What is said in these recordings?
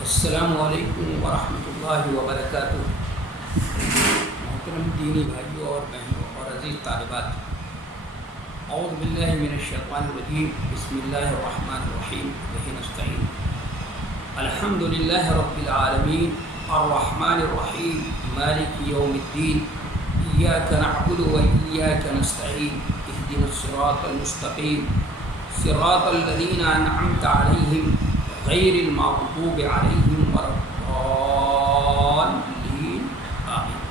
السلام علیکم ورحمۃ اللہ وبرکاتہ۔ محترم دینی بھائیوں اور بہنوں اور عزیز طالبات، اعوذ باللہ من الشیطان الرجیم، بسم اللہ الرحمن الرحیم، بہ نستعین۔ الحمد للہ رب العالمین، الرحمن الرحیم، مالک یوم الدین، ایاک نعبد و ایاک نستعین، اہدنا الصراط المستقیم، صراط الذین انعمت علیہم غیر المغضوب علیہم ولا الضالین، آمین۔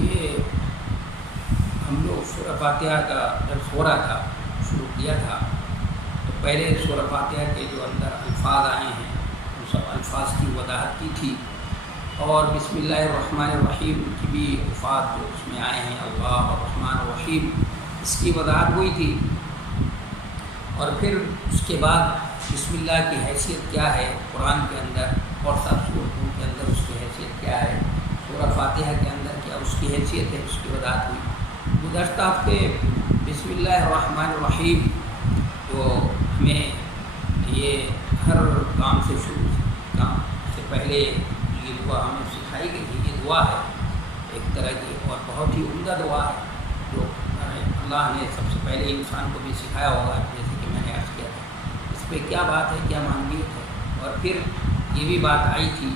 یہ ہم لوگ سورہ فاتحہ کا درس ہو رہا تھا، شروع کیا تھا، تو پہلے سورہ فاتحہ کے جو اندر الفاظ آئے ہیں ان سب الفاظ کی وضاحت کی تھی، اور بسم اللہ الرحمن الرحیم کی بھی الفاظ جو اس میں آئے ہیں، اللہ الرحمن الرحیم، اس کی وضاحت ہوئی تھی۔ اور پھر اس کے بعد بسم اللہ کی حیثیت کیا ہے قرآن کے اندر اور سب سورتوں کے اندر اس کی حیثیت کیا ہے، سورہ فاتحہ کے اندر کیا اس کی حیثیت ہے، اس کی وضاحت ہوئی۔ گزشتہ ہفتے بسم اللہ الرحمن الرحیم جو ہمیں یہ ہر کام سے پہلے یہ دعا ہمیں سکھائی گئی تھی، یہ دعا ہے ایک طرح کی اور بہت ہی عمدہ دعا ہے جو اللہ نے سب سے پہلے انسان کو بھی سکھایا ہوگا، جیسے کہ میں نے عرض کیا تھا۔ اس پہ کیا بات ہے، کیا معنویت ہے، اور پھر یہ بھی بات آئی تھی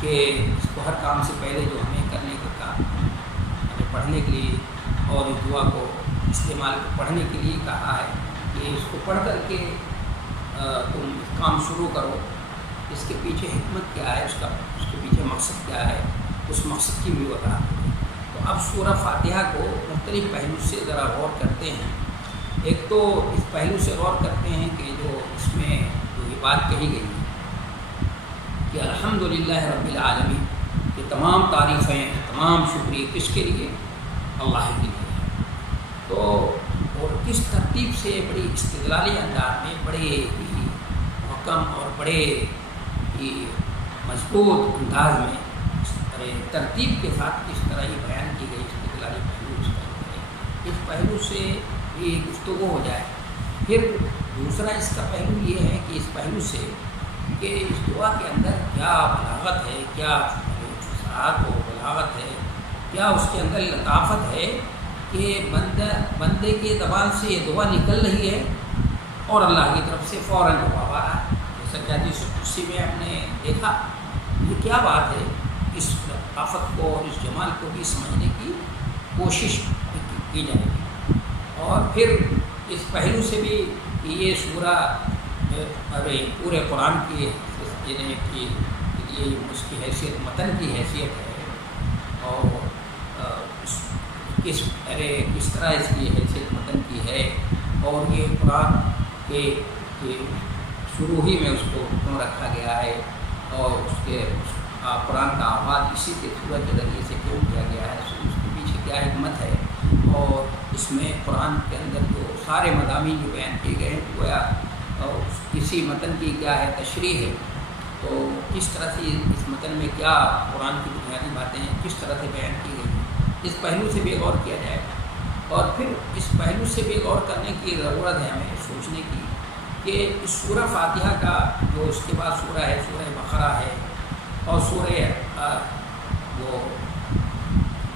کہ اس کو ہر کام سے پہلے جو ہمیں کرنے کا کام ہمیں پڑھنے کے لیے اور اس دعا کو استعمال پڑھنے کے لیے کہا ہے کہ اس کو پڑھ کر کے تم کام شروع کرو۔ اس کے پیچھے حکمت کیا ہے، اس کے پیچھے مقصد کیا ہے، اس مقصد کی بھی وضاحت ہے۔ تو اب سورہ فاتحہ کو مختلف پہلو سے ذرا غور کرتے ہیں۔ ایک تو اس پہلو سے غور کرتے ہیں کہ جو اس میں جو یہ بات کہی گئی ہے کہ الحمدللہ رب العالمین، یہ تمام تعریفیں، تمام شکریہ کس کے لیے؟ اللہ کے لیے۔ تو اور کس ترتیب سے بڑی استدلالی انداز میں، بڑے ہی محکم اور بڑے ہی مضبوط انداز میں ترتیب کے ساتھ کس طرح یہ بیان کی گئی استدلالی پہلو اس پہلو سے بھی گفتگو ہو جائے۔ پھر دوسرا اس کا پہلو یہ ہے کہ اس پہلو سے کہ اس دعا کے اندر کیا بلاغت ہے، کیا فصاحت و بلاغت ہے، کیا اس کے اندر لطافت ہے کہ بندے کی زبان سے یہ دعا نکل رہی ہے اور اللہ کی طرف سے فوراً جواب آ رہا ہے، جیسا کہ حدیث قدسی میں ہم نے دیکھا۔ یہ کیا بات ہے، اس لطافت کو اور اس جمال کو بھی سمجھنے کی کوشش کی جائے گی۔ اور پھر اس پہلو سے بھی یہ سورہ پورے قرآن کی یہ اس کی حیثیت متن کی حیثیت ہے، اور کس طرح اس کی حیثیت متن کی ہے، اور یہ قرآن کے شروع ہی میں اس کو کیوں رکھا گیا ہے، اور اس کے قرآن کا آغاز اسی کے سورت کے ذریعے سے کیوں کیا گیا ہے، اس کے پیچھے کیا حکمت ہے، اور اس میں قرآن کے اندر جو سارے مضامین جو بیان کیے گئے ہیں گویا اسی متن کی کیا ہے تشریح ہے۔ تو کس طرح سے اس متن میں کیا قرآن کی بنیادی باتیں ہیں کس طرح سے بیان کی گئی ہیں، اس پہلو سے بھی غور کیا جائے گا۔ اور پھر اس پہلو سے بھی غور کرنے کی ضرورت ہے ہمیں سوچنے کی کہ اس سورہ فاتحہ کا جو اس کے بعد سورہ ہے، سورہ بقرہ ہے، اور سورہ وہ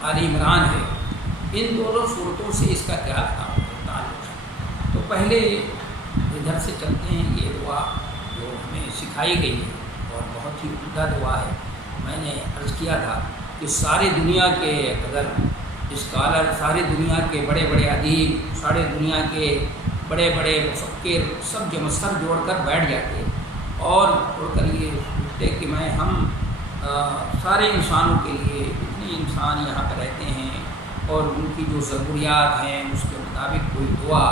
آل عمران ہے، ان دونوں صورتوں سے اس کا کیا تعلق ہے۔ تو پہلے ادھر سے چلتے ہیں، یہ دعا جو ہمیں سکھائی گئی ہے اور بہت ہی عمدہ دعا ہے۔ میں نے عرض کیا تھا کہ ساری دنیا کے اگر اسکالر، ساری دنیا کے بڑے بڑے ادیب، ساری دنیا کے بڑے بڑے مفکر سب سر جوڑ کر بیٹھ جاتے اور اڑ کر یہ سوچتے کہ ہم سارے انسانوں کے لیے جتنے انسان یہاں پہ رہتے ہیں اور ان کی جو ضروریات ہیں اس کے مطابق کوئی دعا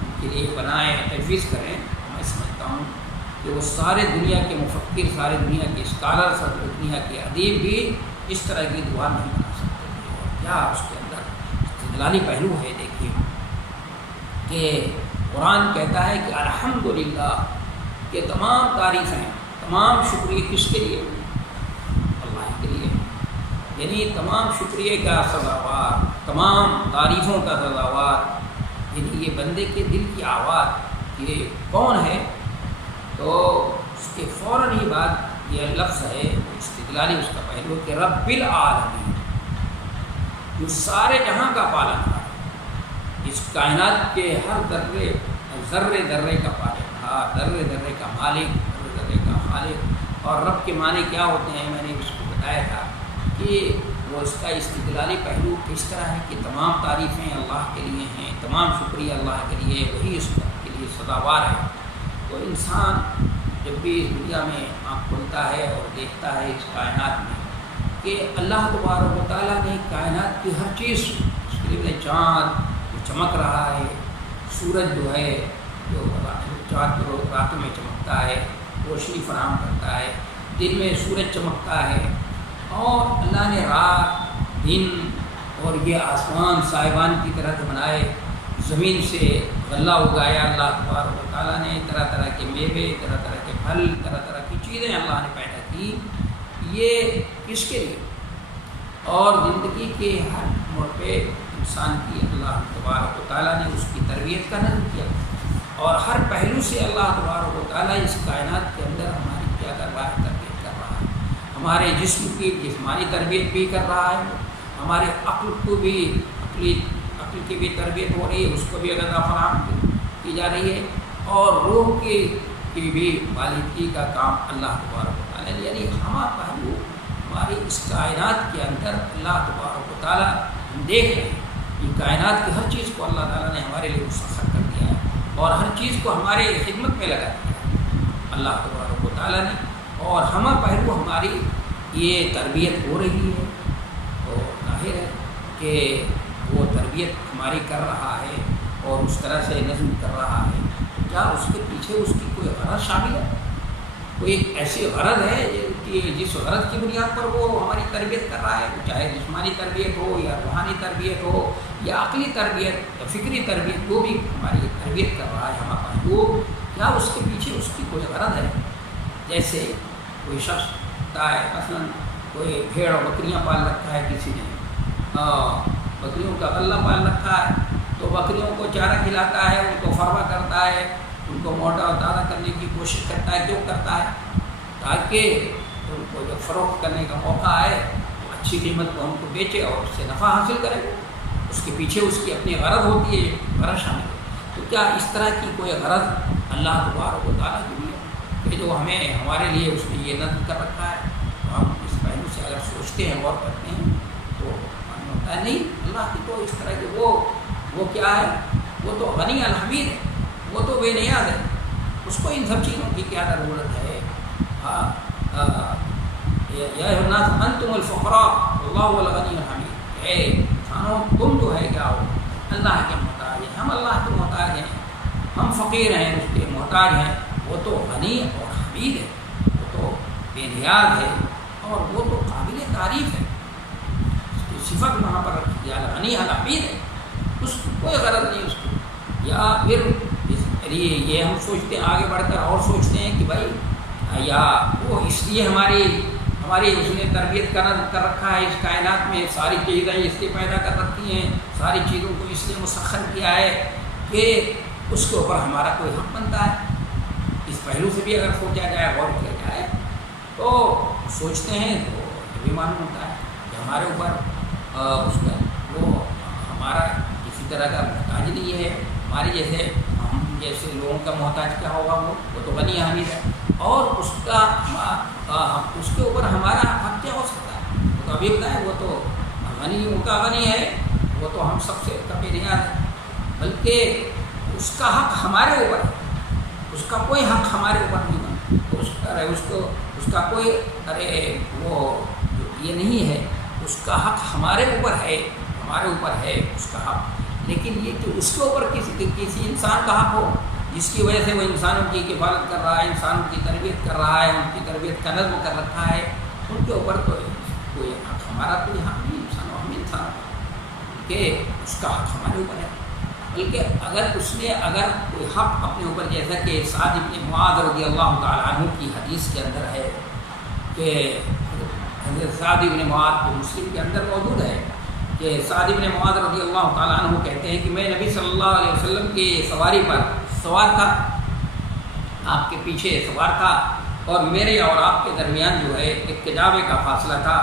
ان کے لیے بنائیں، تجویز کریں۔ میں سمجھتا ہوں کہ وہ سارے دنیا کے مفکر، سارے دنیا کے اسکالر، سارے دنیا کے ادیب بھی اس طرح کی دعا نہیں بنا سکتے۔ اور کیا اس کے اندر استدلالی پہلو ہے، دیکھیے کہ قرآن کہتا ہے کہ الحمدللہ کہ تمام تعریفیں، تمام شکریہ کس کے لیے؟ اللہ کے لیے۔ یعنی تمام شکریہ کا سزاوار، تمام تعریفوں کا سزاوار، یعنی یہ بندے کے دل کی آواز، یہ کون ہے؟ تو اس کے فوراً ہی بعد یہ لفظ ہے استدلالی اس کا پہلو کہ رب العالمین، جو سارے جہاں کا پالنہار، اس کائنات کے ہر ذرے ذرے کا پالنہار، ذرے ذرے کا مالک، ذرے ذرے کا خالق۔ اور رب کے معنی کیا ہوتے ہیں، میں نے اس کو بتایا تھا کہ وہ اس کا استدلالی پہلو کس طرح ہے کہ تمام تعریفیں اللہ کے لیے ہیں، تمام شکریہ اللہ کے لیے، وہی اس کے لیے سزاوار ہے۔ تو انسان جب بھی اس دنیا میں آنکھ کھولتا ہے اور دیکھتا ہے اس کائنات میں کہ اللہ تبارک و تعالیٰ نے کائنات کی ہر چیز، اس کے لیے چاند جو چمک رہا ہے، سورج جو ہے جو چاند جو راتوں میں چمکتا ہے روشنی فراہم کرتا ہے، دن میں سورج چمکتا ہے، اور اللہ نے رات دن اور یہ آسمان سائبان کی طرح بنائے، زمین سے غلہ اگایا اللہ تبارک و تعالیٰ نے، طرح طرح کے میوے، طرح طرح کے پھل، طرح طرح کی چیزیں اللہ نے پیدا کی، یہ کس کے لیے؟ اور زندگی کے ہر موڑ پہ انسان کی اللہ تبارک و تعالیٰ نے اس کی تربیت کا نظم کیا، اور ہر پہلو سے اللہ تبارک و تعالیٰ اس کائنات کے اندر ہماری کیا کر رہا ہے، تربیت کر رہا ہے۔ ہمارے جسم کی جسمانی تربیت بھی کر رہا ہے، ہمارے عقل کو بھی عقل کی بھی تربیت ہو رہی ہے، اس کو بھی غذا فراہم کی جا رہی ہے، اور روح کی بھی بالغی کا کام اللہ تبارک و تعالیٰ نے، یعنی ہمہ پہلو ہماری اس کائنات کے اندر اللہ تبارک و تعالیٰ ہم دیکھ رہے ہیں کہ کائنات کی ہر چیز کو اللہ تعالیٰ نے ہمارے لیے مسخر کر دیا ہے، اور ہر چیز کو ہمارے خدمت میں لگا دیا ہے اللہ تبارک و تعالیٰ نے، اور ہمہ پہلو ہماری یہ تربیت ہو رہی ہے، تو ظاہر ہے کہ وہ تربیت ہماری کر رہا ہے اور اس طرح سے نظم کر رہا ہے، کیا اس کے پیچھے اس کی کوئی غرض شامل ہے؟ کوئی ایسی غرض ہے کہ جس غرض کی بنیاد پر وہ ہماری تربیت کر رہا ہے، چاہے جسمانی تربیت ہو یا روحانی تربیت ہو یا عقلی تربیت یا فکری تربیت، وہ بھی ہماری تربیت کر رہا ہے ہمارا وہ، کیا اس کے پیچھے اس کی کوئی غرض ہے؟ جیسے کوئی شخص ہوتا ہے، مثلاً کوئی بھیڑ اور بکریاں پال رکھا ہے کسی نے، بکریوں کا غلہ پال رکھا ہے، تو بکریوں کو چارہ کھلاتا ہے، ان کو فروا کرتا ہے، ان کو موٹا اور تازہ کرنے کی کوشش کرتا ہے، کیوں کرتا ہے؟ تاکہ ان کو جو فروخت کرنے کا موقع آئے وہ اچھی قیمت کو ان کو بیچے اور اس سے نفع حاصل کرے، اس کے پیچھے اس کی اپنی غرض ہوتی ہے، غرض شامل ہے۔ تو کیا اس طرح کی کوئی غرض اللہ تبارک و تعالیٰ کی بھی ہے کہ جو ہمیں ہمارے لیے اس نے یہ نظم کر رکھا ہے؟ تو ہم اس پہلو سے اگر سوچتے ہیں، غور کرتے ہیں، تو معلوم ہوتا ہے نہیں، اللہ کی تو اس طرح کے وہ کیا ہے، وہ تو غنی الحمید ہے، وہ تو بے نیاز ہے، اس کو ان سب چیزوں کی کیا ضرورت ہے؟ یا الناس انتم الفقراء واللہ الغنی الحمید، اے انسانوں تم جو ہے کیا ہو، اللہ کے محتاج ہیں، ہم اللہ کے محتاج ہیں، ہم فقیر ہیں، اس کے محتاج ہیں، وہ تو غنی اور حمید ہے، وہ تو بے نیاز ہے، اور وہ تو قابل تعریف ہے، اس کی صفت وہاں پر رکھی ہے، غنی الحمید ہے، اس کو کوئی غرض نہیں اس کو۔ یا پھر یہ ہم سوچتے ہیں، آگے بڑھ کر اور سوچتے ہیں کہ بھائی یا وہ اس لیے ہماری اس نے تربیت کر رکھا ہے، اس کائنات میں ساری چیزیں اس لیے پیدا کر رکھی ہیں، ساری چیزوں کو اس لیے مسخر کیا ہے کہ اس کے اوپر ہمارا کوئی حق بنتا ہے۔ اس پہلو سے بھی اگر سوچا جائے، غور کیا جائے، تو سوچتے ہیں تو یہ بھی معلوم ہوتا ہے کہ ہمارے اوپر اس کا وہ ہمارا کسی طرح کا محتاج نہیں ہے، ہماری ہم جیسے لوگوں کا محتاج کیا ہوگا، وہ تو غنی حمید ہے، اور اس کے اوپر ہمارا حق کیا ہو سکتا ہے؟ وہ تو ابھی بتائیں، وہ تو غنی ان کا غنی ہے، وہ تو ہم سب سے کبھی نیاز ہے، بلکہ اس کا حق ہمارے اوپر ہے، اس کا کوئی حق ہمارے اوپر نہیں بنتا، اس کا کوئی وہ یہ نہیں ہے، اس کا حق ہمارے اوپر ہے اس کا حق، لیکن یہ کہ اس کے اوپر کسی انسان کا حق ہو جس کی وجہ سے وہ انسانوں کی حفاظت کر رہا ہے، انسانوں کی تربیت کر رہا ہے، ان کی تربیت کا نظم کر رکھا ہے، ان کے اوپر تو کوئی حق ہمارا کوئی حق نہیں، ہم انسان کہ اس کا حق ہمارے اوپر ہے، بلکہ اگر کوئی حق اپنے اوپر، جیسا کہ سعد بن معاذ رضی اللہ تعالیٰ عنہ کی حدیث کے اندر ہے کہ حضرت سعد بن معاذ کو مسلم کے اندر موجود ہے کہ سعد بن معاذ رضی اللہ تعالیٰ عنہ کہتے ہیں کہ میں نبی صلی اللہ علیہ وسلم کی سواری پر سوار تھا، آپ کے پیچھے سوار تھا، اور میرے اور آپ کے درمیان جو ہے ایک کجاوے کا فاصلہ تھا،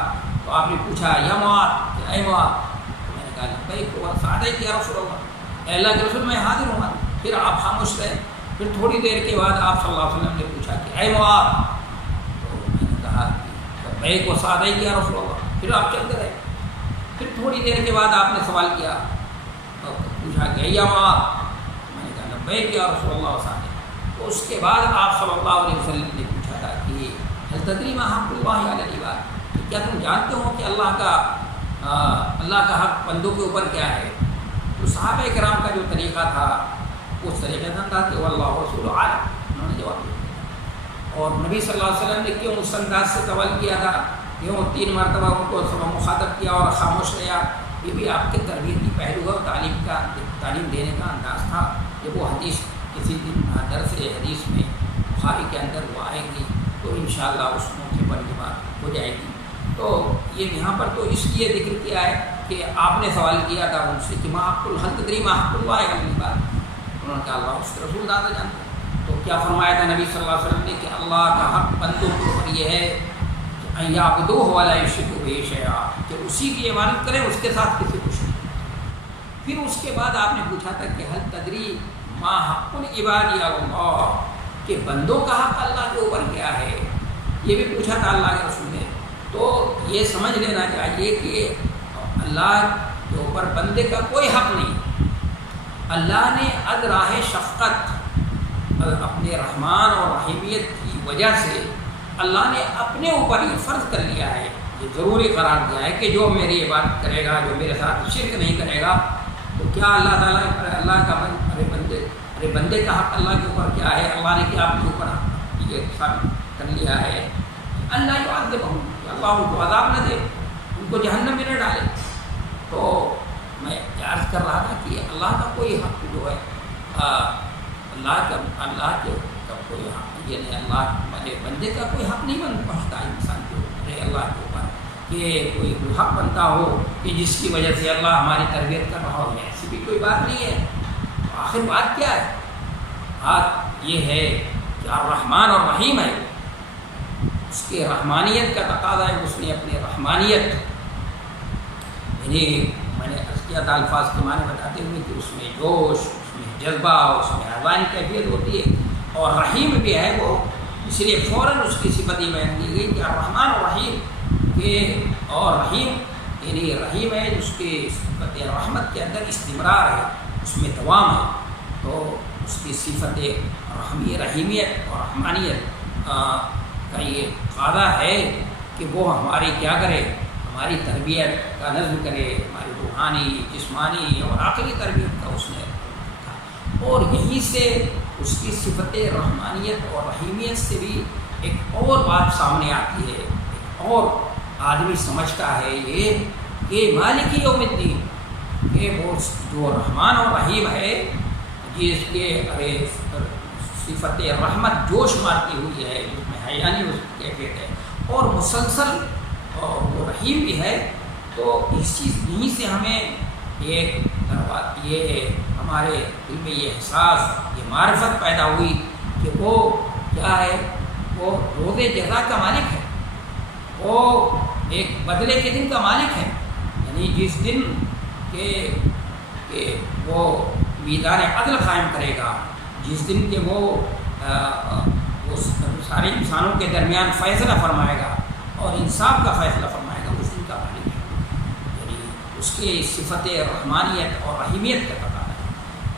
تو آپ نے پوچھا یا معاذ، کہ اے معاذ، تو میں نے کہا لبیک و سعدیک یا رسول اللہ، اے اللہ کے رسول میں حاضر ہوں. پھر آپ خاموش رہے. پھر تھوڑی دیر کے بعد آپ صلی اللہ علیہ وسلم نے پوچھا کہ اے معاذ، تو میں نے کہا کہ لبیک و سعدیک یا رسول اللہ. پھر آپ چلتے رہے. پھر تھوڑی دیر کے بعد آپ نے سوال کیا، تو پوچھا کہ یا معاذ، میں نے کہا لبیک یا رسول اللہ و سعدیک. تو اس کے بعد آپ صلی اللہ علیہ وسلم نے پوچھا تھا کہ هل تدری ما حق اللہ علی العباد، کیا تم جانتے ہو کہ اللہ کا حق بندوں کے اوپر کیا ہے؟ تو صحابہ کرام کا جو طریقہ تھا اس طریقے سے تھا کہ واللہ رسول عالم، انہوں نے جواب دیا. اور نبی صلی اللہ علیہ وسلم نے کیوں اس انداز سے سوال کیا تھا، کیوں 3 مرتبہ ان کو مخاطب کیا اور خاموش رہا؟ یہ بھی آپ کے تربیتی پہلو اور تعلیم دینے کا انداز تھا. کہ وہ حدیث کسی دن درس حدیث میں بخاری کے اندر وہ آئے گی تو انشاءاللہ اس موقع پر یہ بات ہو جائے گی. تو یہ یہاں پر تو اس لیے ذکر کیا ہے کہ آپ نے سوال کیا تھا ان سے کہ ما حق الحل تدری ما حق اللہ علی العباد. انہوں نے کہا اللہ اس کے رسول زیادہ جانتے ہیں. تو کیا فرمایا تھا نبی صلی اللہ علیہ وسلم نے کہ اللہ کا حق بندوں کے اوپر یہ ہے کہ ان یعبدوہ ولا یشرکوا بہ شیئا، کہ اسی کی عبادت کریں، اس کے ساتھ کسی کو شریک. پھر اس کے بعد آپ نے پوچھا تھا کہ حل تدری ما حق العباد علی اللہ، کہ بندوں کا حق اللہ کے اوپر کیا ہے. یہ بھی پوچھا تھا اللہ کے رسول نے. تو یہ سمجھ لینا چاہیے کہ اللہ کے اوپر بندے کا کوئی حق نہیں. اللہ نے از راہ شفقت اپنے رحمان اور رحیمیت کی وجہ سے اللہ نے اپنے اوپر یہ فرض کر لیا ہے، یہ ضروری قرار دیا ہے کہ جو میری عبادت کرے گا، جو میرے ساتھ شرک نہیں کرے گا، تو کیا اللہ تعالیٰ اللہ کا بندے کا حق اللہ کے اوپر کیا ہے؟ اللہ نے کیا اپنے اوپر یہ ثابت کر لیا ہے اللہ یعذبہم، کہ اللہ ان کو عذاب نہ دے، ان کو جہنم میں نہ ڈالے. تو میں عرض کر رہا تھا کہ اللہ کا کوئی حق جو ہے اللہ کے کوئی حق یہ نہیں، اللہ بندے کا کوئی حق نہیں پہنچتا انسان کے اوپر، اللہ کے اوپر کہ کوئی حق بنتا ہو کہ جس کی وجہ سے اللہ ہماری تربیت کر رہا ہو. ایسی بھی کوئی بات نہیں ہے. آخر بات کیا ہے؟ بات یہ ہے کہ الرحمن اور رحیم ہے، اس کے رحمانیت کا تقاضا ہے. اس نے اپنے رحمانیت، یعنی میں نے عرض کیا تھا الفاظ کے معنی بتاتے ہوئے کہ اس میں جوش، اس میں جذبہ، اس میں عذاب کیفیت ہوتی ہے. اور رحیم بھی ہے وہ، اس لیے فوراً اس کی صفت ہی بیان کی گئی کہ الرحمن اور رحیم کہ اور رحیم یعنی رحیم ہے اس کی صفت رحمت کے اندر استمرار ہے، اس میں دوام ہے. تو اس کی صفت رحیمیت اور رحمانیت کا یہ قاعدہ ہے کہ وہ ہماری کیا کرے، ہماری تربیت کا نظم کرے، ہماری روحانی، جسمانی اور عقلی تربیت کا اس نے تھا. اور یہیں سے اس کی صفت رحمانیت اور رحیمیت سے بھی ایک اور بات سامنے آتی ہے، ایک اور آدمی سمجھتا ہے یہ کہ مالک یوم الدین، کہ وہ جو رحمان اور رحیم ہے جس کے صفت رحمت جوش مارتی ہوئی ہے، جس میں حیانی اس کی کیفیت ہے، اور مسلسل اور وہ رحیم بھی ہے. تو اس چیز یہیں سے ہمیں یہ ہمارے دل میں یہ احساس، یہ معرفت پیدا ہوئی کہ وہ کیا ہے، وہ روز جزا کا مالک ہے، وہ ایک بدلے کے دن کا مالک ہے. یعنی جس دن کہ وہ میدان عدل قائم کرے گا، جس دن کہ وہ سارے انسانوں کے درمیان فیصلہ فرمائے گا اور انصاف کا فیصلہ فرمائے گا، اس دن کا مالک ہے. یعنی اس کی صفت رحمانیت اور رحیمیت کا پتہ ہے.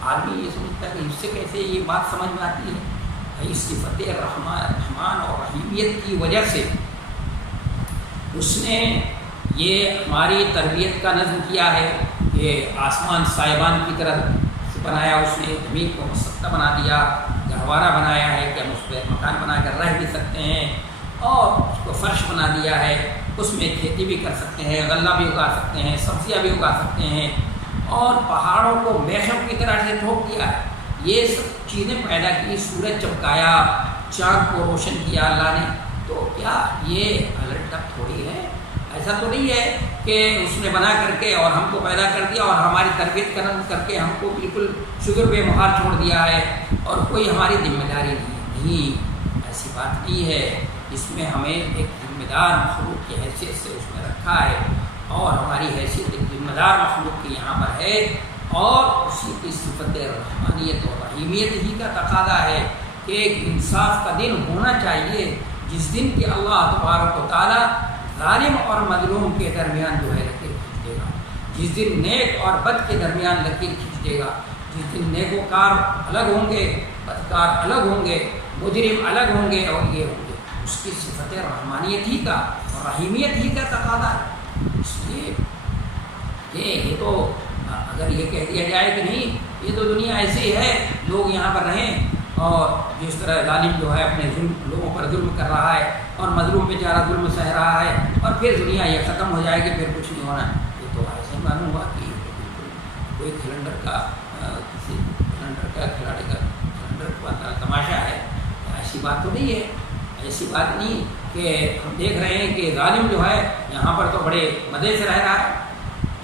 آدمی یہ سمجھتا ہے کہ اس سے کیسے یہ بات سمجھ میں آتی ہے. اس صفت رحمان اور رحیمیت کی وجہ سے اس نے یہ ہماری تربیت کا نظم کیا ہے کہ آسمان سائبان کی طرح بنایا، اس نے زمین کو مسطح بنا دیا، گہوارہ بنایا ہے کہ ہم اس پہ مکان بنا کر رہ بھی سکتے ہیں، اور اس کو فرش بنا دیا ہے، اس میں کھیتی بھی کر سکتے ہیں، غلہ بھی اگا سکتے ہیں، سبزیاں بھی اگا سکتے ہیں، اور پہاڑوں کو میخوں کی طرح سے ٹھوک دیا ہے. یہ سب چیزیں پیدا کی، سورج چمکایا، چاند کو روشن کیا اللہ نے. تو کیا یہ الٹ تک تھوڑی ہے؟ ایسا تو نہیں ہے کہ اس نے بنا کر کے اور ہم کو پیدا کر دیا اور ہماری تربیت کر کے ہم کو بالکل شکر بے مہار چھوڑ دیا ہے اور کوئی ہماری ذمہ داری نہیں. ایسی بات نہیں ہے، اس میں ہمیں ایک ذمہ دار مخلوق کی حیثیت سے اس میں رکھا ہے، اور ہماری حیثیت ایک ذمہ دار مخلوق کی یہاں پر ہے، اور اسی کی صفت رحمانیت اور رحیمیت ہی کا تقاضا ہے کہ ایک انصاف کا دن ہونا چاہیے، جس دن کہ اللہ تبارک و تعالیٰ ظالم اور مظلوم کے درمیان جو ہے لکیر کھینچ دے گا، جس دن نیک اور بد کے درمیان لکیر کھینچ دے گا، جس دن نیکوکار الگ ہوں گے، بدکار الگ ہوں گے، مجرم الگ ہوں گے اور یہ ہوں گے، اس کی صفت رحمانیت ہی کا اور رحیمیت ہی کا تقاضا ہے۔ اس لیے کہ یہ تو اگر یہ کہہ دیا جائے کہ نہیں یہ تو دنیا ایسی ہے، لوگ یہاں پر رہیں، اور جس طرح ظالم جو ہے اپنے لوگوں پر ظلم کر رہا ہے اور مظلوم بیچارہ ظلم سہ رہا ہے، اور پھر دنیا یہ ختم ہو جائے گی، پھر کچھ نہیں ہونا، یہ تو ایسے معلوم ہوا کہ کوئی کھلنڈر کا کسی کھلنڈر کا کھلاڑی کا کھلنڈر کا تماشا ہے، ایسی بات تو نہیں ہے، ایسی بات نہیں کہ ہم دیکھ رہے ہیں کہ ظالم جو ہے یہاں پر تو بڑے مزے سے رہ رہا ہے،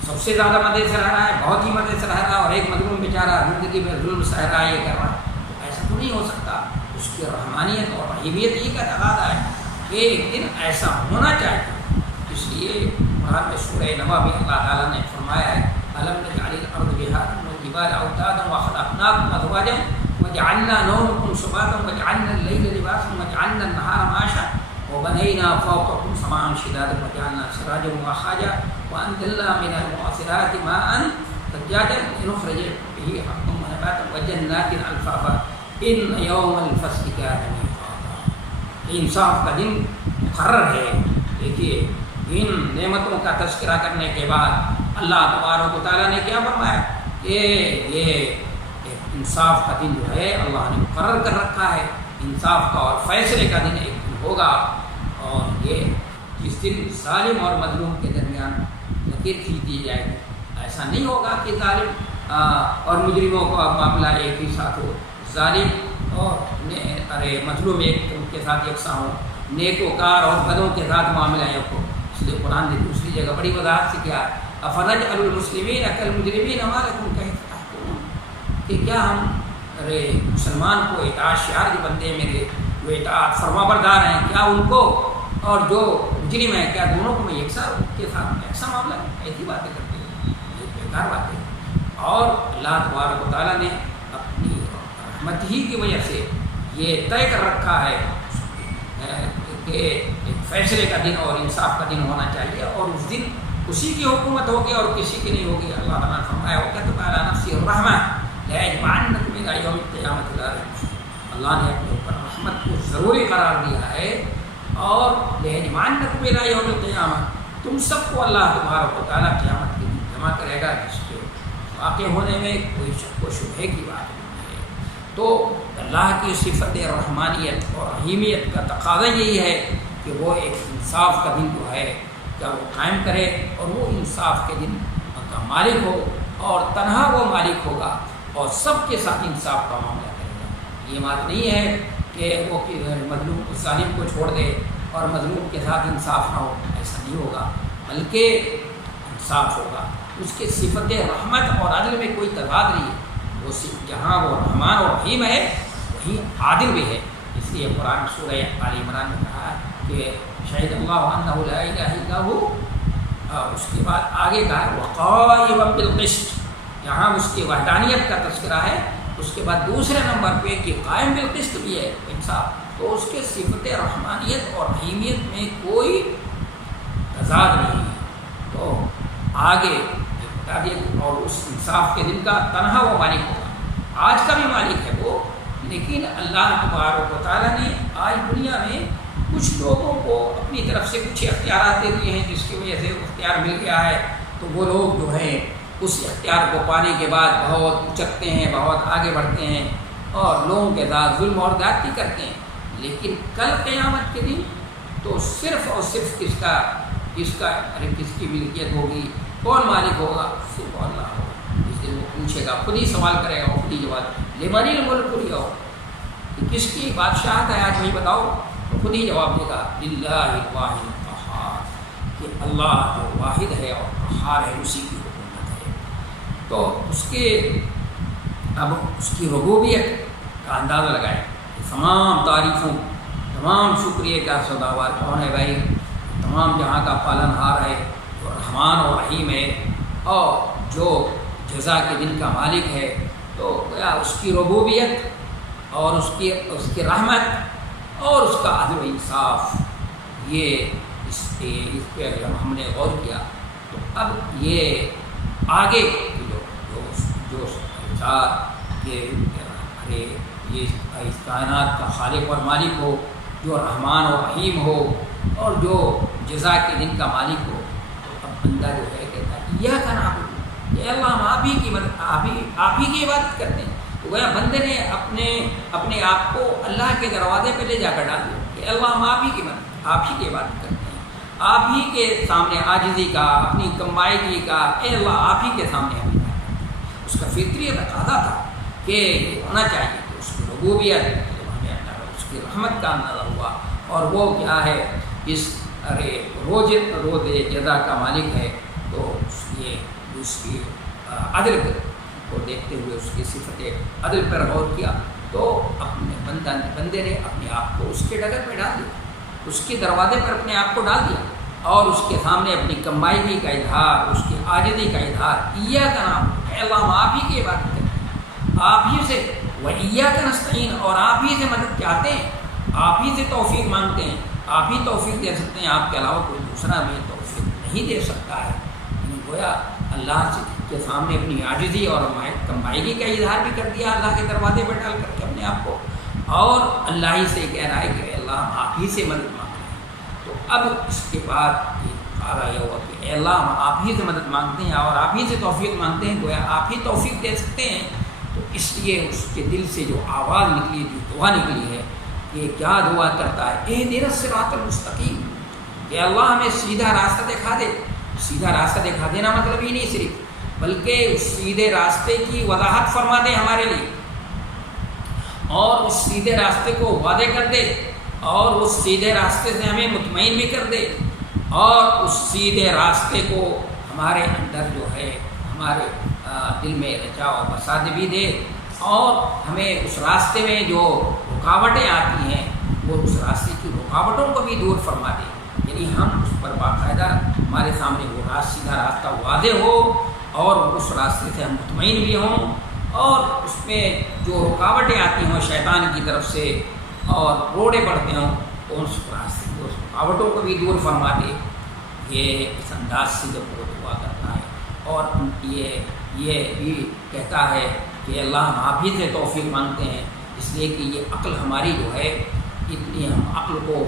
سب سے زیادہ مزے سے رہ رہا ہے، بہت ہی مزے سے رہ رہا ہے، اور ایک مظلوم بیچارہ زندگی میں ظلم سہ رہا ہے، یہ کر رہا ہے، ایسا تو نہیں ہو سکتا۔ اس کی رحمانیت اور رحیمیت ہی کا تقاضا ہے کہ ایک دن ایسا ہونا چاہیے۔ اس لیے قرآن میں سورہ نبا میں اللہ تعالیٰ نے فرمایا ہے أَلَمْ نَجْعَلِ الْأَرْضَ بِهَارًا وَالْجِبَالَ أَوْتَادًا وَخَلَقْنَاكُمْ أَزْوَاجًا وَجَعَلْنَا نَوْمَكُمْ سُبَاتًا وَجَعَلْنَا اللَّيْلَ لِبَاسًا وَجَعَلْنَا النَّهَارَ مَعَاشًا وَبَنَيْنَا فَوْقَكُمْ سَمَاءً شِدَادًا وَجَعَلْنَا سِرَاجًا وَوَهَّاجًا وَأَنزَلْنَا مِنَ الْمُعْصِرَاتِ مَاءً ثَجَّاجًا لِنُخْرِجَ بِهِ حَبًّا وَنَبَاتًا وَجَنَّاتٍ أَلْفَافًا إِنَّ يَوْمَ الْفَصْلِ كَانَ مِيقَاتًا۔ انصاف کا دن مقرر ہے۔ دیکھیے ان نعمتوں کا تذکرہ کرنے کے بعد اللہ تبارک و تعالیٰ نے کیا فرمایا کہ یہ ایک انصاف کا دن جو ہے اللہ نے مقرر کر رکھا ہے، انصاف کا اور فیصلے کا دن ایک دن ہوگا، اور یہ جس دن ظالم اور مظلوم کے درمیان لکیر کھینچ دی جائے گی۔ ایسا نہیں ہوگا کہ ظالم اور مجرموں کا معاملہ ایک ہی ساتھ ہو، ظالم اور مظلوم ایک کے ساتھ یکساں ہو، نیکوکار اور بدوں کے ساتھ معاملہ ایک ہو۔ اس لیے قرآن نے دوسری جگہ بڑی وضاحت سے کیا أَفَنَجْعَلُ الْمُسْلِمِينَ كَالْمُجْرِمِينَ مَا لَكُمْ كَيْفَ تَحْكُمُونَ، کہ کیا ہم مسلمان کو اطاعت شعار کے بندے میرے جو اطاعت فرما بردار ہیں، کیا ان کو اور جو مجرم ہیں کیا دونوں کو میں یکساں کے ساتھ ایسا معاملہ ہے؟ ایسی باتیں کرتے ہیں، یہ بیکار باتیں ہیں۔ اور اللہ تبارک و تعالیٰ نے اپنی رحمت ہی کی وجہ سے یہ طے کر رکھا ہے کہ ایک فیصلے کا دن اور انصاف کا دن ہونا چاہیے، اور اس دن اسی کی حکومت ہوگی اور کسی کی نہیں ہوگی۔ اللہ تعالیٰ نے فرمایا وَكَتَبَ عَلَىٰ نَفْسِهِ الرَّحْمَةَ لَيَجْمَعَنَّكُمْ إِلَىٰ يَوْمِ الْقِيَامَةِ لَا رَيْبَ فِيهِ، اللہ نے اپنے اوپر رحمت کو ضروری قرار دیا ہے، اور لَيَجْمَعَنَّكُمْ إِلَىٰ يَوْمِ الْقِيَامَةِ تم سب کو اللہ تبارک و تعالیٰ قیامت کے دن جمع کرے گا، جس کے واقع ہونے میں کوئی شک و شبہے کی بات نہیں ہے۔ تو اللہ کی صفت رحمانیت اور رحیمیت کا تقاضا یہی ہے کہ وہ ایک انصاف کا دن جو ہے کیا وہ قائم کرے، اور وہ انصاف کے دن کا مالک ہو، اور تنہا وہ مالک ہوگا اور سب کے ساتھ انصاف کا معاملہ کرے گا۔ یہ بات نہیں ہے کہ وہ مظلوم ظالم کو چھوڑ دے اور مظلوم کے ساتھ انصاف نہ ہو، ایسا نہیں ہوگا، بلکہ انصاف ہوگا۔ اس کے صفت رحمت اور عدل میں کوئی تضاد نہیں ہے، وہ صرف جہاں وہ رحمان اور رحیم ہے وہیں عادل بھی ہے۔ اس لیے قرآن سورہ آل عمران میں کہا کہ شہید اللہ انہ لا الہ الا ہو، اور اس کے بعد آگے کہا وقائما بالقسط، یہاں اس کی وحدانیت کا تذکرہ ہے، اس کے بعد دوسرے نمبر پہ کہ قائم بالقسط بھی ہے انصاف، تو اس کے صفت رحمانیت اور رحیمیت میں کوئی تضاد نہیں ہے۔ تو آگے بتا دیا، اور اس انصاف کے دن کا تنہا وہ مالک ہوگا، آج کا بھی مالک ہے وہ، لیکن اللہ تبارک و تعالیٰ نے آج دنیا میں کچھ لوگوں کو اپنی طرف سے کچھ اختیارات دے دیے ہیں، جس کی وجہ سے اختیار مل گیا ہے، تو وہ لوگ جو ہیں اس اختیار کو پانے کے بعد بہت اچکتے ہیں، بہت آگے بڑھتے ہیں، اور لوگوں کے ساتھ ظلم اور زیادتی کرتے ہیں۔ لیکن کل قیامت کے دن تو صرف اور صرف کس کی ملکیت ہوگی، کون مالک ہوگا؟ صرف اللہ ہوگا۔ اس دن وہ پوچھے گا، خود ہی سوال کرے گا، وہ خود ہی جواب لمن الملک اليوم، کس کی بادشاہت ہے آج، وہی بتاؤ، تو خود ہی جواب دے گا للہ الواحد القہار، کہ اللہ جو واحد ہے اور قہار ہے، اسی کی حکومت ہے۔ تو اس کے اب اس کی ربوبیت کا اندازہ لگائیں، تمام تعریفوں تمام شکریہ کا سزاوار کون ہے بھائی؟ تمام جہاں کا پالن ہار ہے، جو رحمان و رحیم ہے، اور جو جزا کے دن کا مالک ہے۔ تو گویا اس کی ربوبیت اور اس کی رحمت اور اس کا عدل و انصاف، یہ اس پہ ہم نے غور کیا۔ تو اب یہ آگے جو یہ اس کائنات کا خالق اور مالک ہو، جو رحمان و رحیم ہو اور جو جزا کے دن کا مالک ہو، تو اب بندہ جو ہے کہتا ہے یا کا نام کہ اللہ ہم آپ ہی کی مدد، آپ ہی کی عبادت کرتے ہیں۔ تو گویا بندے نے اپنے آپ کو اللہ کے دروازے پہ لے جا کر ڈال دیا کہ اللہ ہم آپ ہی کی مدد، آپ ہی کی عبادت کرتے ہیں، آپ ہی کے سامنے عاجزی کا، اپنی کمائیگی کا، اے اللہ آپ ہی کے سامنے ہمیں اس کا فطری تقاضا تھا کہ یہ ہونا چاہیے کہ اس کی ربوبیت ہمیں اس کی رحمت کا اندازہ ہوا، اور وہ کیا ہے اس روز جزا کا مالک ہے۔ تو یہ اس کی عدل کو دیکھتے ہوئے اس کی صفت عدل پر غور کیا، تو اپنے بندے نے اپنے آپ کو اس کے ڈگر پہ ڈال دیا، اس کے دروازے پر اپنے آپ کو ڈال دیا، اور اس کے سامنے اپنی کمائیگی کا اظہار، اس کی عاجزی کا اظہار، ایاک نعبد، اے اللہ ہم آپ ہی کی عبادت کرتے ہیں، آپ ہی سے، و ایاک نستعین، اور آپ ہی سے مدد چاہتے ہیں، آپ ہی سے توفیق مانگتے ہیں، آپ ہی توفیق دے سکتے ہیں، آپ کے علاوہ کوئی دوسرا ہمیں توفیق نہیں دے سکتا ہے۔ گویا اللہ کے سامنے اپنی عاجزی اور کمائیگی کا اظہار بھی کر دیا اللہ کے دروازے پہ ڈال کر کے اپنے آپ کو، اور اللہ ہی سے کہہ رہا ہے کہ اللہ ہم آپ ہی سے مدد مانگتے ہیں۔ تو اب اس کے بعد یہ ہوا کہ اے اللہ ہم آپ ہی سے مدد مانگتے ہیں اور آپ ہی سے توفیق مانگتے ہیں، گویا آپ ہی توفیق دے سکتے ہیں۔ تو اس لیے اس کے دل سے جو آواز نکلی، جو دعا نکلی ہے، یہ کیا دعا کرتا ہے؟ اہدنا الصراط المستقیم، کہ اللہ ہمیں سیدھا راستہ دکھا دے۔ سیدھا راستہ دکھا دینا مطلب ہی نہیں صرف، بلکہ اس سیدھے راستے کی وضاحت فرما دے ہمارے لیے، اور اس سیدھے راستے کو واضح کر دے، اور اس سیدھے راستے سے ہمیں مطمئن بھی کر دے، اور اس سیدھے راستے کو ہمارے اندر جو ہے ہمارے دل میں رچا و بسا بھی دے، اور ہمیں اس راستے میں جو رکاوٹیں آتی ہیں وہ اس راستے کی رکاوٹوں کو بھی دور فرما دے، یعنی ہم اس پر باقاعدہ ہمارے سامنے وہ سیدھا راستہ واضح ہو، اور اس راستے سے ہم مطمئن بھی ہوں، اور اس میں جو رکاوٹیں آتی ہوں شیطان کی طرف سے اور روڑے پڑتے ہوں، اس راستے کو، اس رکاوٹوں کو بھی دور فرما دے۔ یہ اس انداز سے جب وہ دعا کرتا ہے، اور یہ بھی کہتا ہے کہ اللہ ہم آپ ہی سے توفیق مانگتے ہیں، اس لیے کہ یہ عقل ہماری جو ہے اتنی، ہم عقل کو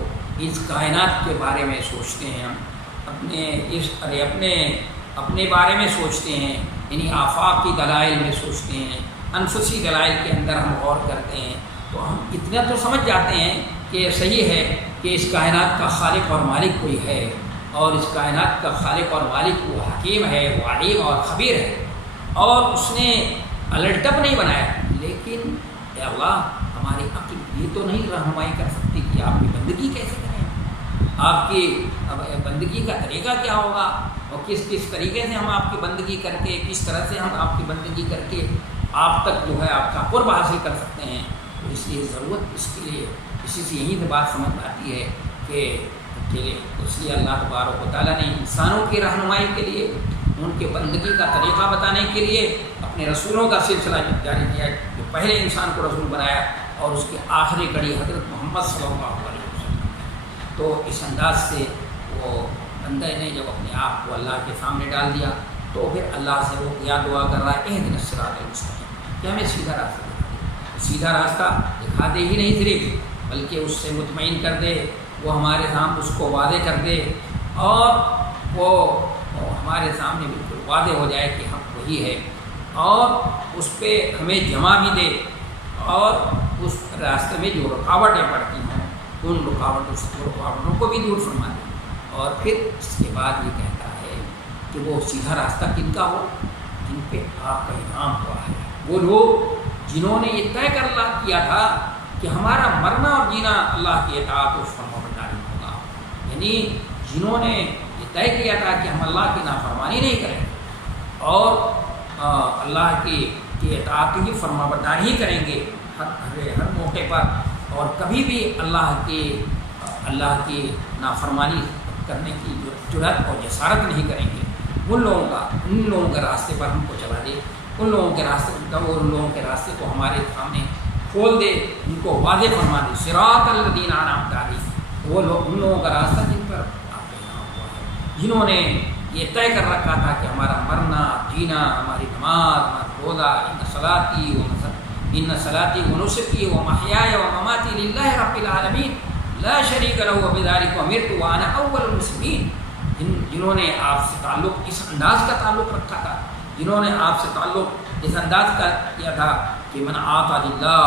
اس کائنات کے بارے میں سوچتے ہیں، ہم اپنے بارے میں سوچتے ہیں، یعنی آفاقی دلائل میں سوچتے ہیں، انفسی دلائل کے اندر ہم غور کرتے ہیں، تو ہم اتنا تو سمجھ جاتے ہیں کہ صحیح ہے کہ اس کائنات کا خالق اور مالک کوئی ہے، اور اس کائنات کا خالق اور مالک وہ حکیم ہے، وہ علیم اور خبیر ہے، اور اس نے الٹ ٹپ نہیں بنایا۔ لیکن اے اللہ ہماری عقل یہ تو نہیں رہنمائی کر سکتی کہ آپ کی بندگی کیسے کریں، آپ کی بندگی کا طریقہ کیا ہوگا، اور کس طریقے سے ہم آپ کی بندگی کر کے، کس طرح سے ہم آپ کی بندگی کر کے آپ تک جو ہے آپ کا قرب حاصل کر سکتے ہیں۔ تو اس لیے ضرورت اس کے لیے اسی سے یہی تو بات سمجھ آتی ہے کہ اس لیے اللہ تبارک و تعالیٰ نے انسانوں کی رہنمائی کے لیے، ان کے بندگی کا طریقہ بتانے کے لیے اپنے رسولوں کا سلسلہ جاری کیا، جو پہلے انسان کو رسول بنایا، اور اس کی آخری کڑی حضرت محمد صلی اللہ علیہ وسلم۔ تو اس انداز سے وہ بندہ نے جب اپنے آپ کو اللہ کے سامنے ڈال دیا، تو پھر اللہ سے وہ کیا دعا کر رہا ہے؟ اہدنا الصراط المستقیم، کہ ہمیں سیدھا راستہ دکھا دے۔ سیدھا راستہ دکھا دے ہی نہیں صرف، بلکہ اس سے مطمئن کر دے، وہ ہمارے سامنے اس کو واضح کر دے، اور وہ ہمارے سامنے بالکل واضح ہو جائے کہ ہم وہی ہے، اور اس پہ ہمیں جمع بھی دے، اور اس راستے میں جو رکاوٹیں پڑتی ہیں ان رکاوٹوں کو بھی دور فرما دے۔ اور پھر اس کے بعد یہ کہتا ہے کہ وہ سیدھا راستہ کن کا ہو؟ جن پہ آپ کا انعام ہوا ہے، وہ لوگ جنہوں نے یہ طے کیا تھا کہ ہمارا مرنا اور جینا اللہ کی اطاعت و فرمانبرداری میں ہوگا، یعنی جنہوں نے یہ طے کیا تھا کہ ہم اللہ کی نافرمانی نہیں کریں گے، اور اللہ کی اطاعت ہی فرمانبرداری ہی کریں گے ہر موقع پر، اور کبھی بھی اللہ کی نافرمانی کرنے کی جرأت اور جسارت نہیں کریں گے، ان لوگوں کے راستے پر ہم کو چلا دے، ان لوگوں کے راستے کو ہمارے سامنے کھول دے، ان کو واضح فرما دے۔ صراط الذین انعمت علیہم، وہ لوگ ان لوگوں کا راستہ جن پر آپ کا انعام ہوا ہے، جنہوں نے یہ طے کر رکھا تھا کہ ہمارا مرنا جینا، ہماری نماز، ہمارا روزہ، ان صلاتی و نسکی و محیای و مماتی للہ رب العالمین لا شریک لہ وبذلک امرت وانا اول المسلمین، جنہوں نے آپ سے تعلق اس انداز کا تعلق رکھا تھا، جنہوں نے آپ سے تعلق اس انداز کا کیا تھا کہ من آتا للہ،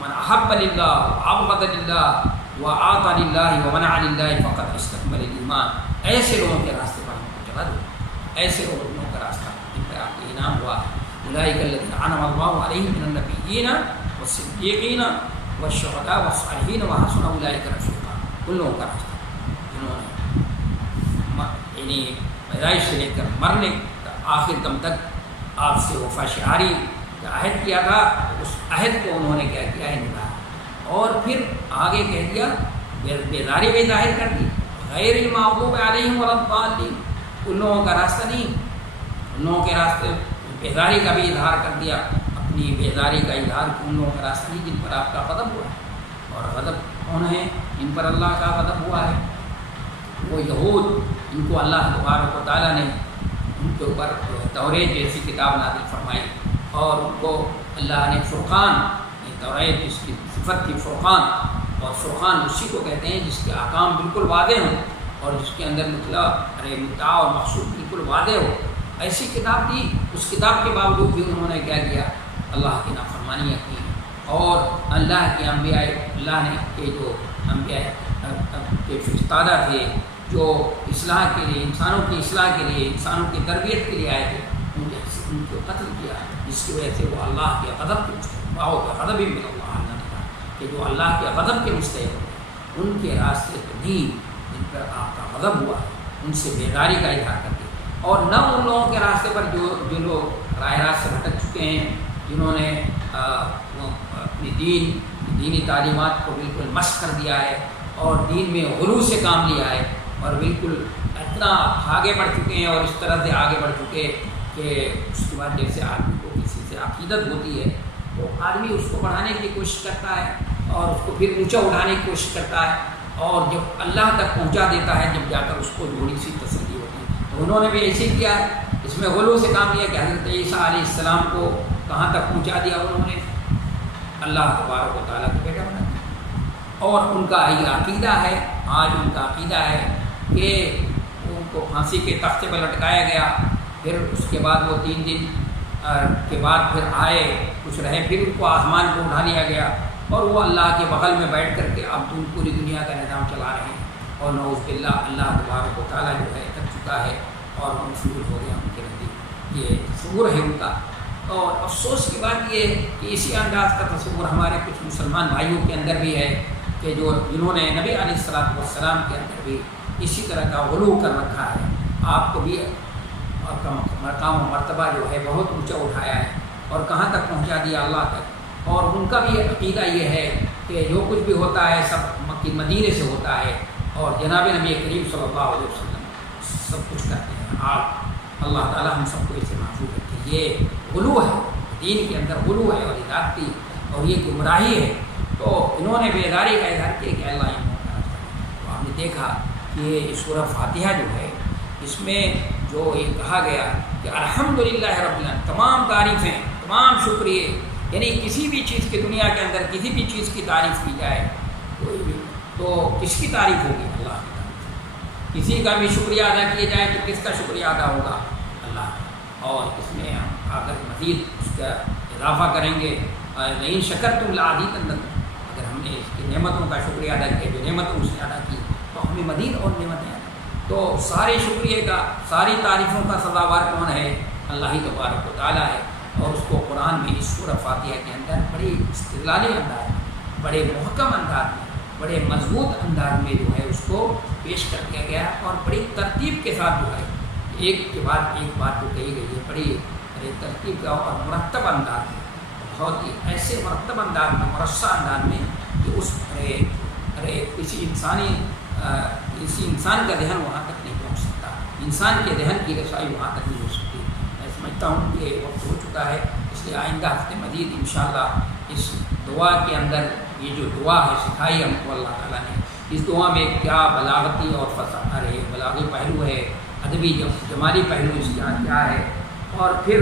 من احب للہ وابغض للہ وآتا للہ ومنع للہ فقد استکمل الایمان، ایسے لوگوں کے راستے پر ہم کو چلا دو، ایسے لوگوں کا راستہ جن پر آپ کا انعام ہوا۔ اولئک الذین انعم اللہ علیہم من النبیین والصدیقین والشہداء والصالحین وحسن اولئک رفیقا، ان لوگوں کا راستہ جنہوں نے یعنی پیدائش سے لے کر مرنے آخر دم تک آپ سے وفا شعاری کا عہد کیا تھا، اس عہد کو انہوں نے کیا کیا ہے، نبھایا، اور پھر آگے کہہ دیا بیداری بھی ظاہر کر دی، غیر المغضوب علیہم ولا الضالین، ان لوگوں کا راستہ نہیں، ان لوگوں کے راستے بیداری کا بھی اظہار کر دیا، اپنی بیداری کا اظہار کہ ان لوگوں کا راستہ نہیں جن پر آپ کا غضب ہوا ہے، اور غضب کون ہے؟ جن پر اللہ کا غضب ہوا ہے، وہ یہود، ان کو اللہ تبارک و تعالیٰ نے ان کے اوپر توریت جیسی کتاب نازل فرمائی، اور ان کو اللہ نے فرقان، توریت جس کی صفت تھی فرقان، اور فرقان اسی کو کہتے ہیں جس کے احکام بالکل واضح ہوں اور جس کے اندر مطلب مدعا اور مقصود بالکل واضح ہو، ایسی کتاب تھی۔ اس کتاب کے باوجود بھی انہوں نے کیا کیا؟ اللہ کی نافرمانیاں کی، اور اللہ کے انبیاء، اللہ نے کہ جو انبیاء کے فرستادہ تھے، جو اصلاح کے لیے، انسانوں کی اصلاح کے لیے، انسانوں کی تربیت کے لیے آئے تھے، ان کو قتل کیا، جس کی وجہ سے وہ اللہ کے غضب کے غضب ہی مل اللہ نے کہا کہ جو اللہ کے غضب کے مستحق ہوتے ہیں، ان کے راستے تو نہیں جن پر آپ کا غضب ہوا ہے، ان سے بیداری کا اظہار کر دیا، اور نہ ان لوگوں کے راستے پر جو لوگ راہ راست سے بھٹک چکے ہیں، جنہوں نے اپنی دینی تعلیمات کو بالکل مشق کر دیا ہے اور دین میں غلو سے کام لیا ہے، اور بالکل اتنا آگے بڑھ چکے ہیں اور اس طرح سے آگے بڑھ چکے کہ اس کے بعد جیسے آدمی کو کسی سے عقیدت ہوتی ہے تو آدمی اس کو بڑھانے کی کوشش کرتا ہے اور اس کو پھر اونچا اٹھانے کی کوشش کرتا ہے، اور جب اللہ تک پہنچا دیتا ہے جب جا کر اس کو تھوڑی سی تسلی ہوتی ہے۔ تو انہوں نے بھی ایسے ہی کیا ہے، اس میں غلو سے کام لیا کہ حضرت عیسیٰ علیہ السلام کو کہاں تک پہنچا دیا انہوں نے؟ اللہ تبارک و تعالیٰ کا بیٹا بنا دیا، اور ان کا یہ عقیدہ ہے، آج ان کا عقیدہ ہے کہ ان کو پھانسی کے تختے پر لٹکایا گیا، پھر اس کے بعد وہ 3 دن کے بعد پھر آئے، کچھ رہے، پھر ان کو آسمان کو اٹھا لیا گیا، اور وہ اللہ کے بغل میں بیٹھ کر کے اب تم پوری دنیا کا نظام چلا رہے ہیں، اور نعوذ باللہ اللہ تبارک و تعالیٰ جو ہے کر چکا ہے اور منفور ہو گیا ان کے نزدیک، یہ تصور ہے ان کا۔ اور افسوس کی بات یہ ہے کہ اسی انداز کا تصور ہمارے کچھ مسلمان بھائیوں کے اندر بھی ہے کہ جنہوں نے نبی علیہ السلام کے اندر بھی اسی طرح کا غلو کر رکھا ہے، آپ کو بھی آپ کا مقام و مرتبہ جو ہے بہت اونچا اٹھایا ہے اور کہاں تک پہنچا دیا اللہ تک، اور ان کا بھی عقیدہ یہ ہے کہ جو کچھ بھی ہوتا ہے سب مکی مدینے سے ہوتا ہے، اور جناب نبی کریم صلی اللہ علیہ وسلم سب کچھ کرتے ہیں۔ آپ اللہ تعالیٰ ہم سب کو اسے محفوظ رکھے۔ یہ غلو ہے، دین کے اندر غلو ہے اور ذاتی اور یہ گمراہی ہے، تو انہوں نے بیداری کا اظہار کیا کہ اللہ ان کا راستہ۔ تو آپ نے دیکھا کہ یہ سورہ فاتحہ جو ہے اس میں جو یہ کہا گیا کہ الحمدللہ رب العالمین، تمام تعریفیں، تمام شکریہ، یعنی کسی بھی چیز کی دنیا کے اندر کسی بھی چیز کی تعریف کی جائے تو کس کی تعریف ہوگی؟ اللہ کی تعریف۔ کسی کا بھی شکریہ ادا کیا جائے تو کس کا شکریہ ادا ہوگا؟ اللہ کا۔ اور اس میں ہم اگر مزید اس کا اضافہ کریں گے، نہیں شکرتم لازیدنکم، اگر ہم نے اس کی نعمتوں کا شکریہ ادا کیا، جو نعمتوں سے ادا کی، تو ہمیں مزید اور نعمتیں ادا۔ تو سارے شکریہ کا، ساری تعریفوں کا سزاوار کون ہے؟ اللہ ہی تبارک و تعالیٰ ہے، اور اس کو قرآن میں اس سورہ فاتحہ کے اندر بڑی استدلالی انداز میں، بڑے محکم انداز میں، بڑے مضبوط انداز میں جو ہے اس کو پیش کر دیا گیا، اور بڑی ترتیب کے ساتھ جو ہے ایک کے بعد ایک بات جو کہی گئی ہے، بڑی ترتیب کا اور مرتب انداز میں بہت ہی ایسے مرتب انداز میں، مرصع انداز میں کہ اس کسی انسان کا ذہن وہاں تک نہیں پہنچ سکتا، انسان کے ذہن کی رسائی وہاں تک نہیں ہو سکتی۔ میں سمجھتا ہوں کہ وقت ہو چکا ہے، اس لیے آئندہ ہفتے مزید انشاءاللہ اس دعا کے اندر یہ جو دعا ہے سکھائی ہم کو اللہ تعالیٰ نے، اس دعا میں کیا بلاغتی اور بلاغی پہلو ہے، ادبی جمالی پہلو اس کا کیا ہے، اور پھر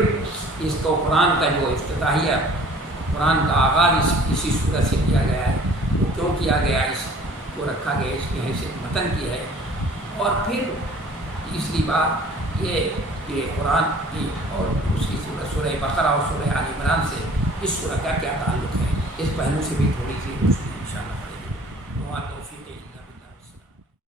اس کو قرآن کا جو افتتاحیہ، قرآن کا آغاز اسی صورت سے کیا گیا ہے، وہ کیوں کیا گیا، اس کو رکھا گیا، اس کی حیثیت متن کی ہے، اور پھر تیسری بات یہ کہ قرآن کی اور اس کی سورہ بقرہ اور سورہ آل عمران سے اس سورہ کا کیا تعلق ہے، اس پہلو سے بھی تھوڑی سی روشنی انشاءاللہ پڑے گی۔